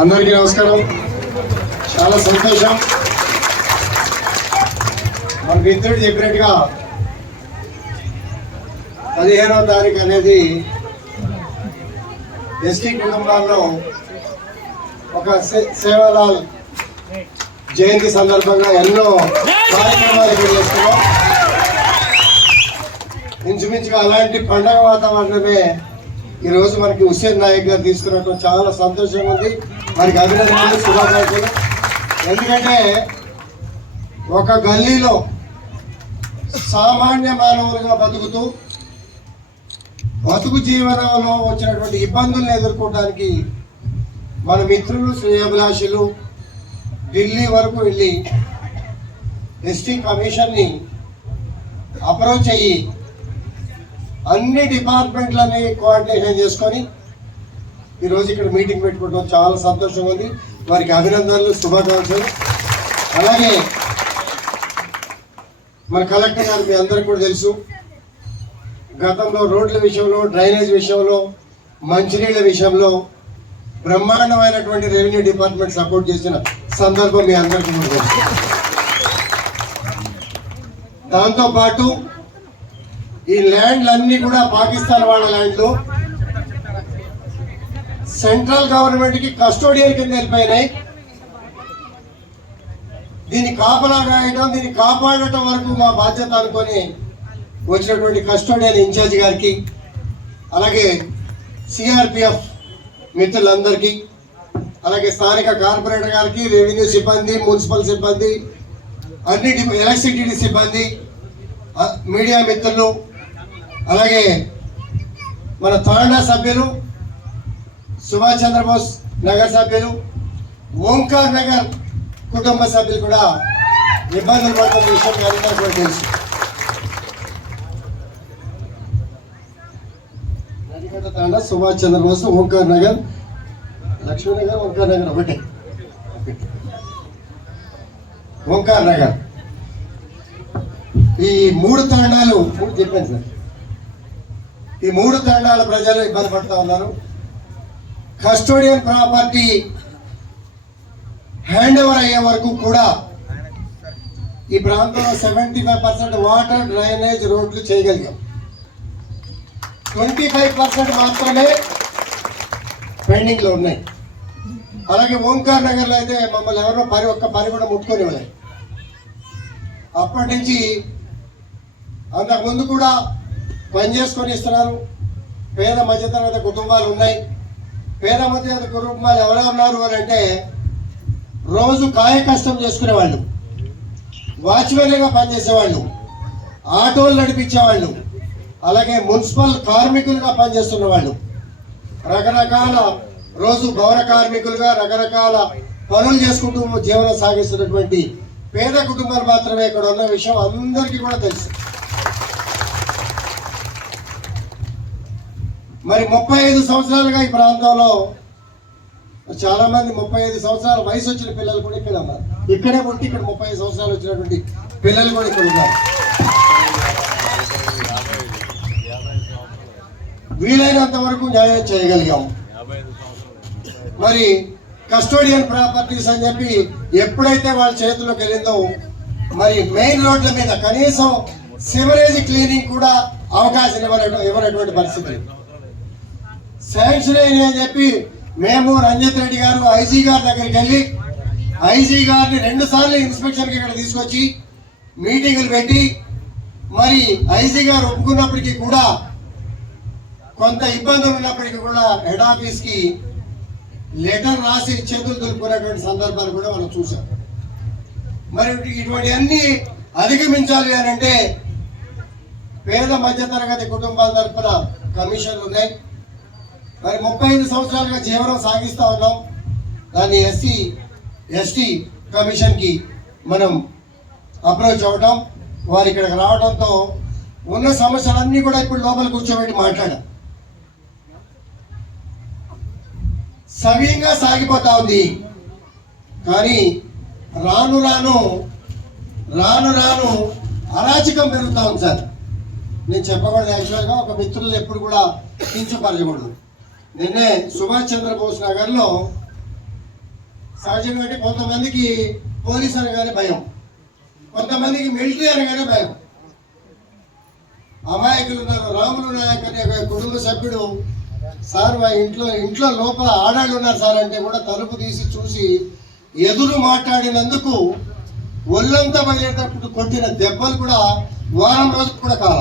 అందరికీ నమస్కారం. చాలా సంతోషం. మన మిత్రుడు చెప్పినట్టుగా పదిహేనవ తారీఖు అనేది ఎస్టీ కుటుంబాల్లో ఒక సేవాలాల్ జయంతి సందర్భంగా ఎన్నో కార్యక్రమాలు చేస్తున్నాం ఇంచుమించుగా అలాంటి పండగ వాతావరణమే ఈరోజు మనకి హుస్సేన్ నాయక్ గారు తీసుకున్నట్టు చాలా సంతోషంగా ఉంది. వారికి అభినందనలు శుభాకాంక్షలు ఎందుకంటే ఒక గల్లీలో సామాన్య మానవులుగా బతుకుతూ బతుకు జీవనంలో వచ్చినటువంటి ఇబ్బందులను ఎదుర్కోవడానికి మన మిత్రులు శ్రేయాభిలాషులు ఢిల్లీ వరకు వెళ్ళి ఎస్టీ కమిషన్ని అప్రోచ్ అయ్యి అన్ని డిపార్ట్మెంట్లని కోఆర్డినేషన్ చేసుకొని ఈరోజు ఇక్కడ మీటింగ్ పెట్టుకోవడం చాలా సంతోషంగా ఉంది. వారికి అభినందనలు శుభాకాంక్షలు. అలాగే మన కలెక్టర్ గారు మీ అందరికీ కూడా తెలుసు. గతంలో రోడ్ల విషయంలో డ్రైనేజ్ విషయంలో మంచినీళ్ళ విషయంలో బ్రహ్మాండమైనటువంటి రెవెన్యూ డిపార్ట్మెంట్ సపోర్ట్ చేసిన సందర్భం మీ అందరికీ కూడా తెలుసు. దాంతోపాటు ఈ ల్యాండ్లన్నీ కూడా పాకిస్తాన్ వాళ్ళ ల్యాండ్లు. సెంట్రల్ గవర్నమెంట్కి కస్టోడియన్ కింద వెళ్ళిపోయినాయి. దీన్ని కాపలా కాయడం దీన్ని కాపాడటం వరకు మా బాధ్యత అనుకొని వచ్చినటువంటి కస్టోడియల్ ఇన్ఛార్జ్ గారికి అలాగే సిఆర్పిఎఫ్ మిత్రులందరికీ అలాగే స్థానిక కార్పొరేటర్ గారికి రెవెన్యూ సిబ్బంది మున్సిపల్ సిబ్బంది అన్ని ఎలక్ట్రిసిటీ సిబ్బంది మీడియా మిత్రులు అలాగే మన తాండా సభ్యులు సుభాష్ చంద్రబోస్ నగర్ సభ్యులు ఓంకార్ నగర్ కుటుంబ సభ్యులు కూడా ఇబ్బందులు పడుతున్న విషయం మీ కూడా తెలుసు. సుభాష్ చంద్రబోస్ ఓంకార్ నగర్ లక్ష్మీ నగర్ ఓంకార్ నగర్ ఒకటే. ఓంకార్ నగర్. ఈ మూడు తాండాలు మూడు చెప్పాను సార్. ఈ మూడు తాండాల ప్రజలు ఇబ్బంది పడుతూ ఉన్నారు. కస్టోడియన్ ప్రాపర్టీ హ్యాండ్ ఓవర్ అయ్యే వరకు కూడా ఈ ప్రాంతంలో seventy five percent water drainage రోడ్లు చేయగలిగాం. ట్వంటీ ఫైవ్ పర్సెంట్ మాత్రమే పెండింగ్లో ఉన్నాయి. అలాగే ఓంకార్ నగర్లో అయితే మమ్మల్ని ఎవరో పని ఒక్క పని కూడా ముట్టుకొని ఇవ్వలేదు అప్పటి నుంచి అంతకుముందు కూడా పని చేసుకొని ఇస్తున్నారు. పేద మధ్యతరగతి కుటుంబాలు ఉన్నాయి. పేద మధ్యతరగతి కుటుంబాలు ఎవరు ఉన్నారు అని అంటే రోజు కాయ కష్టం చేసుకునేవాళ్ళు. వాచ్మెన్గా పనిచేసేవాళ్ళు. ఆటోలు నడిపించేవాళ్ళు. అలాగే మున్సిపల్ కార్మికులుగా పనిచేస్తున్న వాళ్ళు రకరకాల రోజు భవన కార్మికులుగా రకరకాల పనులు చేసుకుంటూ జీవనం సాగిస్తున్నటువంటి పేద కుటుంబాలు మాత్రమే ఇక్కడ ఉన్న విషయం అందరికీ కూడా తెలుసు. మరి ముప్పై ఐదు సంవత్సరాలుగా ఈ ప్రాంతంలో చాలా మంది ముప్పై ఐదు సంవత్సరాల వయసు వచ్చిన పిల్లలు కూడా ఇక్కడ ఉన్నారు. ఇక్కడే ఉంటే ఇక్కడ ముప్పై ఐదు సంవత్సరాలు వచ్చినటువంటి పిల్లలు కూడా ఇక్కడ ఉన్నారు. వీలైనంత వరకు న్యాయం చేయగలిగాం. మరి కస్టోడియన్ ప్రాపర్టీస్ అని చెప్పి ఎప్పుడైతే వాళ్ళ చేతిలోకి వెళ్ళిందో మరి మెయిన్ రోడ్ల మీద కనీసం సివరేజ్ క్లీనింగ్ కూడా అవకాశం ఇవ్వనటు ఇవ్వనటువంటి పరిస్థితి. శాంక్షన్ అయినాయి అని చెప్పి మేము రంజిత్ రెడ్డి గారు ఐజీ గారి దగ్గరికి వెళ్ళి ఐజీ గారిని రెండు సార్లు ఇన్స్పెక్షన్కి ఇక్కడ తీసుకొచ్చి మీటింగులు పెట్టి మరి ఐజీ గారు ఒప్పుకున్నప్పటికీ కూడా కొంత ఇబ్బందులు ఉన్నప్పటికీ కూడా హెడ్ ఆఫీస్కి లెటర్ రాసి చేతులు దులుపుకున్నటువంటి సందర్భాలు కూడా మనం చూసాం మరి ఇటువంటి అన్ని అధిగమించాలి అని అంటే పేద మధ్యతరగతి కుటుంబాల తరఫున కమిషన్లు ఉన్నాయి. మరి ముప్పై ఐదు సంవత్సరాలుగా జీవనం సాగిస్తూ ఉన్నాం. దాన్ని ఎస్సీ ఎస్టీ కమిషన్కి మనం అప్రోచ్ అవ్వటం వారు ఇక్కడికి రావడంతో ఉన్న సమస్యలన్నీ కూడా ఇప్పుడు లోపల కూర్చోబెట్టి మాట్లాడ. సవ్యంగా సాగిపోతా ఉంది. కానీ రాను రాను రాను రాను అరాచకం పెరుగుతూ ఉంది సార్. నేను చెప్పకూడదు యాక్చువల్గా ఒక మిత్రులు ఎప్పుడు కూడా కించపరచకూడదు. నిన్నే సుభాష్ చంద్రబోస్ నగర్లో సహజంగా అంటే కొంతమందికి పోలీస్ అనగానే భయం కొంతమందికి మిలిటరీ అనగానే భయం. అమాయకులు ఉన్నారు రాములు నాయక్ అనే కుటుంబ సభ్యుడు సార్ మా ఇంట్లో ఇంట్లో లోపల ఆడాళ్ళు ఉన్నారు సార్ అంటే కూడా తలుపు తీసి చూసి ఎదురు మాట్లాడినందుకు ఒళ్ళంతా బయలుదేరేటప్పుడు కొట్టిన దెబ్బలు కూడా వారం రోజులు కూడా కాల.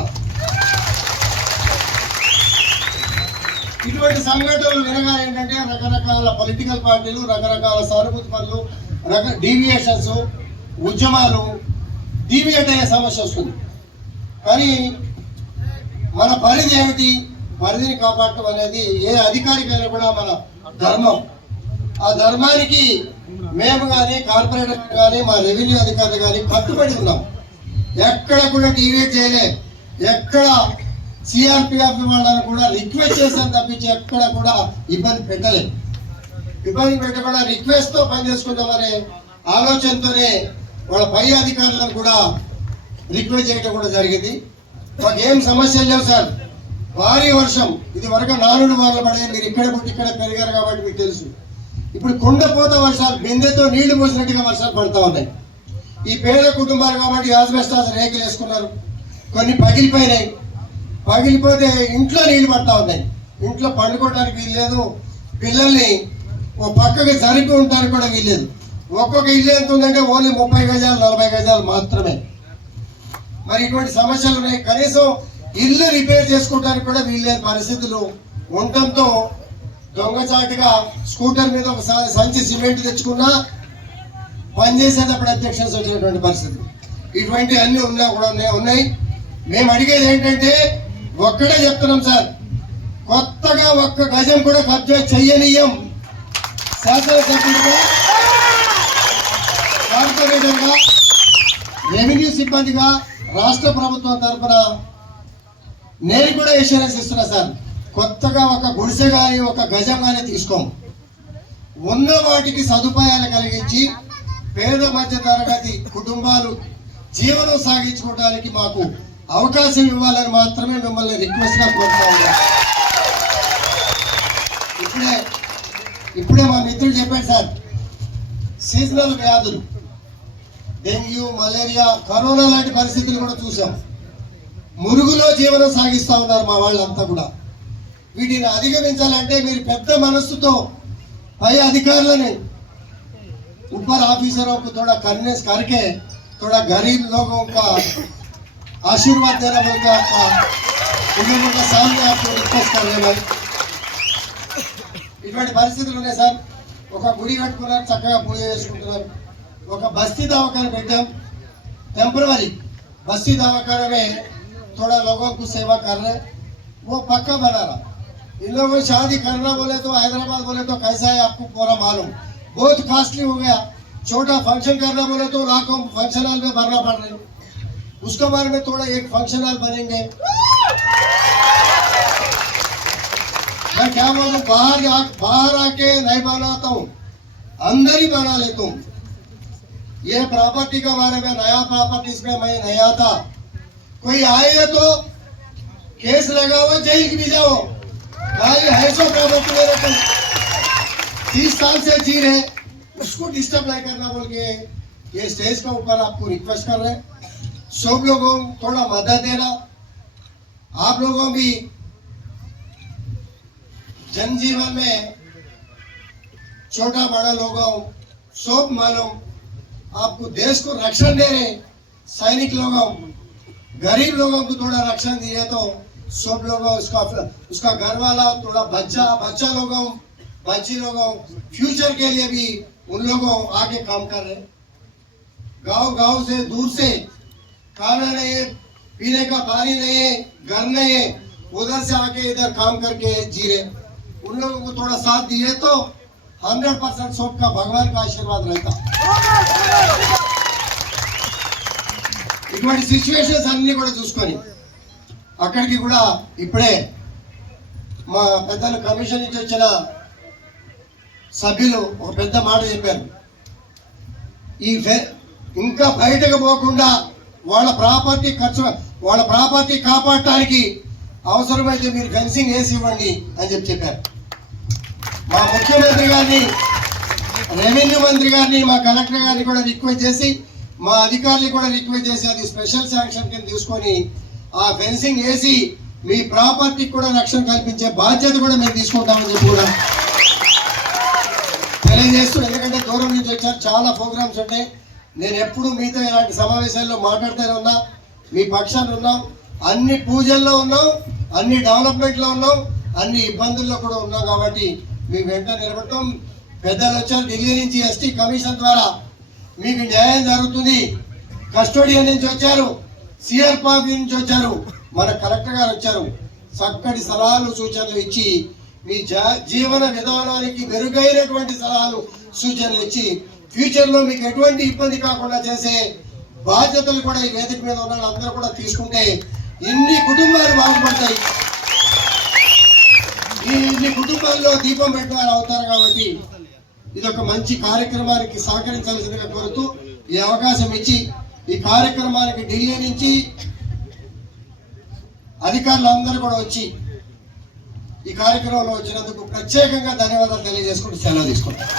ఇటువంటి సంఘటనలు వినగా ఏంటంటే రకరకాల పొలిటికల్ పార్టీలు రకరకాల సానుభూతి పనులు రక డీవియేషన్స్ ఉద్యమాలు డీవియేట్ అయ్యే సమస్య వస్తుంది. కానీ మన పరిధి ఏమిటి? పరిధిని కాపాడటం అనేది ఏ అధికారికైనా కూడా మన ధర్మం. ఆ ధర్మానికి మేము కానీ కార్పొరేటర్ కానీ మా రెవెన్యూ అధికారులు కానీ కట్టుబడి ఉన్నాం. ఎక్కడ కూడా డీవియేట్ చేయలే. ఎక్కడ సిఆర్పిఎఫ్ వాళ్ళని కూడా రిక్వెస్ట్ చేశాను తప్పించి ఎక్కడ కూడా ఇబ్బంది పెట్టలేదు. ఇబ్బంది పెట్టకుండా రిక్వెస్ట్తో పని ఆలోచనతోనే వాళ్ళ పై అధికారులను కూడా రిక్వెస్ట్ చేయడం కూడా జరిగింది. మాకు ఏం సమస్యలు లేవు సార్. భారీ వర్షం. ఇది వరకు నాలుగు వారాలు పడేది. మీరు ఇక్కడ పుట్టి ఇక్కడ పెరిగారు కాబట్టి మీకు తెలుసు. ఇప్పుడు కుండపోత వర్షాలు బిందెతో నీళ్ళు పోసినట్టుగా వర్షాలు పడతా ఉన్నాయి. ఈ పేద కుటుంబాలు కాబట్టి ఆస్బెస్టాస్ రేకులు వేసుకున్నారు కొన్ని పగిలిపోయినాయి. పగిలిపోతే ఇంట్లో నీళ్ళు పడతా ఉన్నాయి ఇంట్లో పండుకోవడానికి వీల్లేదు. పిల్లల్ని ఓ పక్కకి సరిపి ఉండడానికి కూడా వీల్లేదు. ఒక్కొక్క ఇల్లు ఎంత ఉందంటే ఓన్లీ ముప్పై గజాలు నలభై గజాలు మాత్రమే. మరి ఇటువంటి సమస్యలు ఉన్నాయి. కనీసం ఇల్లు రిపేర్ చేసుకోవడానికి కూడా వీల్లేని పరిస్థితులు ఉండటంతో దొంగచాటుగా స్కూటర్ మీద ఒక సంచి సిమెంట్ తెచ్చుకున్నా పనిచేసేటప్పుడు అధ్యక్షన్స్ వచ్చినటువంటి పరిస్థితి ఇటువంటి అన్నీ ఉన్నా కూడా ఉన్నాయి- ఉన్నాయి. మేము అడిగేది ఏంటంటే ఒక్కడే చెప్తున్నాం సార్. కొత్తగా ఒక్క గజం కూడా కబ్జా చెయ్యనీయం. శాసనసభ్యుడిగా కార్పొరేటర్గా రెవెన్యూ సిబ్బందిగా రాష్ట్ర ప్రభుత్వం తరఫున నేను కూడా ఇన్సూరెన్స్ ఇస్తున్నా సార్. కొత్తగా ఒక గుడిసె కానీ ఒక గజం కానీ తీసుకోం. ఉన్న వాటికి సదుపాయాలు కలిగించి పేద మధ్య తరగతి కుటుంబాలు జీవనం సాగించుకోవడానికి మాకు అవకాశం ఇవ్వాలని మాత్రమే మిమ్మల్ని రిక్వెస్ట్ గా కోరుతా ఉన్నాను ఇప్పుడే ఇప్పుడే మా మిత్రుడు చెప్పాడు సార్ సీజనల్ వ్యాధులు డెంగ్యూ మలేరియా కరోనా లాంటి పరిస్థితులు కూడా చూసాం మురుగులో జీవనం సాగిస్తా ఉన్నారు మా వాళ్ళంతా కూడా వీటిని అధిగమించాలంటే మీరు పెద్ద మనస్సుతో పై అధికారులని ऊपर ऑफिसरों को थोड़ा करने करके थोड़ा गरीब लोगों का आशीर्वाद देना बोल के आपका उन लोगों के सामने आपको रिक्वेस्ट कर रहे भाई ఇటువంటి పరిస్థితులు ఉన్నాయి సార్ ఒక గుడి కట్టుకున్నారు చక్కగా పూజ చేసుకుంటున్నారు ఒక బస్తీ దవాఖాన పెట్టాం टेम्पररी बस्ती दवाखाना में थोड़ा लोगों को सेवा कर रहे वो पक्का बना रहा इन लोगों को शादी करना बोले तो हैदराबाद बोले तो कैसा है आपको पूरा मालूम बहुत कॉस्टली हो गया छोटा फंक्शन करना बोले तो लाखों फंक्शन हॉल में भरना पड़ रही उसके बारे में थोड़ा एक फ़ंक्शन हॉल बनेंगे। मैं क्या बोलूँ, बाहर बाहर आके नहीं बनाता हूँ, अंदर ही बना लेता हूँ। ये प्रॉपर्टी के बारे में, नया प्रॉपर्टी इसमें मैं नहीं आता कोई आए तो केस लगाओ, जेल की भी जाओ। भाई, है सो प्रॉपर्टी मेरे को तीस साल से जी रहे, उसको डिस्टर्ब नहीं करना बोल के ये स्टेज के ऊपर आपको रिक्वेस्ट कर रहे हैं। सब लोगों थोड़ा मदद देना। आप लोगों भी जनजीवन में छोटा बड़ा लोगों, सब मालूम, आपको देश को रक्षण दे रहे सैनिक लोगों, गरीब लोगों को थोड़ा रक्षण दिए तो सब लोगों, उसका उसका घर वाला थोड़ा बच्चा बच्चा लोगों, बच्ची लोगों फ्यूचर के लिए भी उन लोगों आगे काम कर रहे गाँव गाँव से दूर से खाना नहीं है पीने का पानी नहीं है घर नहीं है उधर से आके इधर काम करके जी रहे उन लोगों को थोड़ा साथ दिए तो हंड्रेड परसेंट सबका भगवान का आशीर्वाद रहता ఇటువంటి సిచ్యువేషన్స్ అన్ని కూడా చూసుకొని అక్కడికి కూడా ఇప్పుడే మా పెద్దలు కమిషన్ నుంచి వచ్చిన సభ్యులు ఒక పెద్ద మాట చెప్పారు ఈ ఫె- ఇంకా బయటకు పోకుండా వాళ్ళ ప్రాపర్టీ ఖర్చు వాళ్ళ ప్రాపర్టీ కాపాడటానికి అవసరమైతే మీరు ఫెన్సింగ్ వేసి ఇవ్వండి అని చెప్పి చెప్పారు. మా ముఖ్యమంత్రి గారిని రెవెన్యూ మంత్రి గారిని మా కలెక్టర్ గారిని కూడా రిక్వెస్ట్ చేసి మా అధికారులు కూడా రిక్వెస్ట్ చేసి అది స్పెషల్ శాంక్షన్ కింద తీసుకొని ఆ ఫెన్సింగ్ వేసి మీ ప్రాపర్టీకి కూడా రక్షణ కల్పించే బాధ్యత కూడా మేము తీసుకుంటామని చెప్పి కూడా తెలియజేస్తూ ఎందుకంటే దూరం నుంచి వచ్చారు చాలా ప్రోగ్రామ్స్ ఉంటాయి. నేను ఎప్పుడు మీతో ఇలాంటి సమావేశాల్లో మాట్లాడుతూనే ఉన్నా మీ పక్షాన్ని ఉన్నాం అన్ని పూజల్లో ఉన్నాం అన్ని డెవలప్మెంట్లో ఉన్నాం అన్ని ఇబ్బందుల్లో కూడా ఉన్నాం కాబట్టి మీ వెంట నిలబడటం పెద్దలు వచ్చారు ఢిల్లీ నుంచి ఎస్టీ కమిషన్ ద్వారా మీకు న్యాయం జరుగుతుంది. కస్టోడియన్ నుంచి వచ్చారు సిఆర్ పార్టీ నుంచి వచ్చారు మన కలెక్టర్ గారు వచ్చారు. చక్కటి సలహాలు సూచనలు ఇచ్చి మీ జీవన విధానానికి మెరుగైనటువంటి సలహాలు సూచనలు ఇచ్చి ఫ్యూచర్లో మీకు ఎటువంటి ఇబ్బంది కాకుండా చేసే బాధ్యతలు కూడా ఈ వేదిక మీద ఉన్న వాళ్ళందరూ కూడా తీసుకుంటే ఇన్ని కుటుంబాలు బాగుపడతాయి. ఈ ఇన్ని కుటుంబాల్లో దీపం పెట్టారు అవుతారు కాబట్టి ఇది ఒక మంచి కార్యక్రమానికి సహకరించాల్సిందిగా కోరుతూ ఈ అవకాశం ఇచ్చి ఈ కార్యక్రమానికి ఢిల్లీ నుంచి అధికారులు అందరూ కూడా వచ్చి ఈ కార్యక్రమంలో వచ్చినందుకు ప్రత్యేకంగా ధన్యవాదాలు తెలియజేసుకుంటూ సెలవు తీసుకుంటాం.